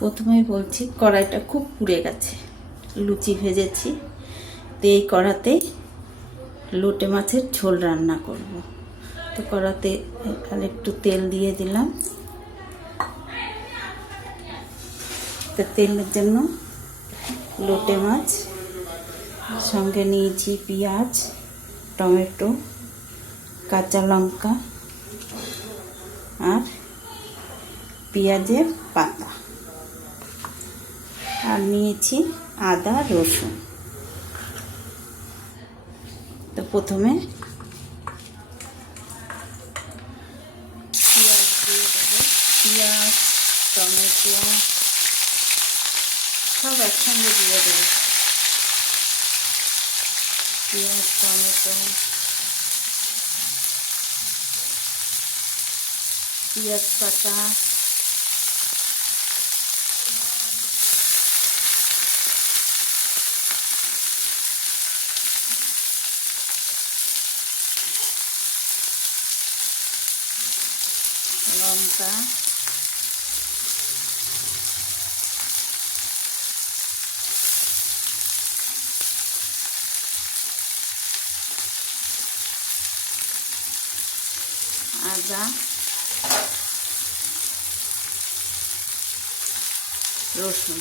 প্রথমেই বলছি, কড়াইটা খুব পুড়ে গেছে। লুচি ভেজেছি, তো এই কড়াতে লোটে মাছের ঝোল রান্না করব। তো কড়াতে আর একটু তেল দিয়ে দিলাম। তো তেলের জন্য লোটে মাছ, সঙ্গে নিয়েছি পেঁয়াজ, টমেটো, কাঁচা লঙ্কা আর পেঁয়াজের পাতা, আর নিয়েছি আদা রসুন। তো প্রথমে পেঁয়াজ দিয়ে দেবো। পেঁয়াজ, টমেটো সব একসঙ্গে দিয়ে দেবো। পেঁয়াজ, টমেটো, পেঁয়াজ পাতা, লঙ্কা, আদা, রসুন।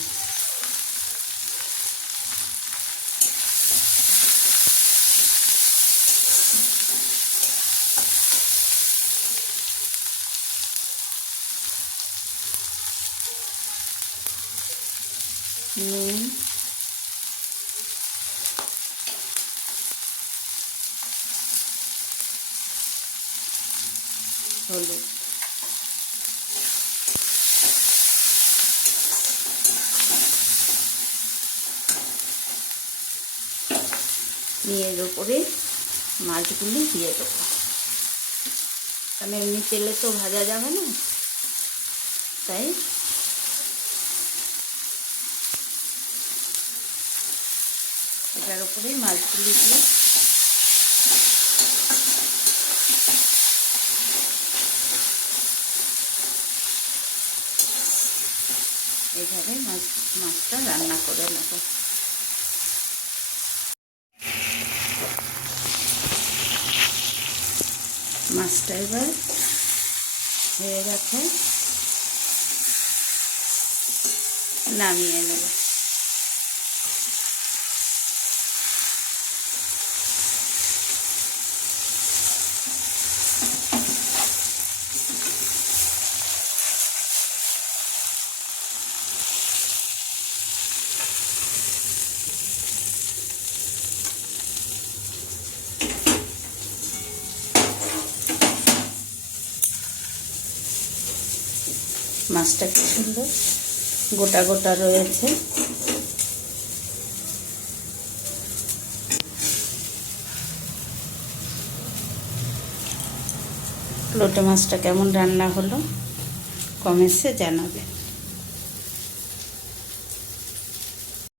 নুন, হলুদ। নিয়ে এর ওপরে মাছগুলি দিয়ে দেবো, কারণ এমনি তেলে তো ভাজা যাবে না, তাই এটার উপরে মাছগুলি দিয়ে এইভাবে মাছটা রান্না করে নেব। মাছটা এবার হয়ে গেছে, নামিয়ে নেব। মাছটা কি সুন্দর গোটা গোটা রয়েছে। লোটে মাছটা কেমন রান্না হলো কমেন্টসে জানাবেন।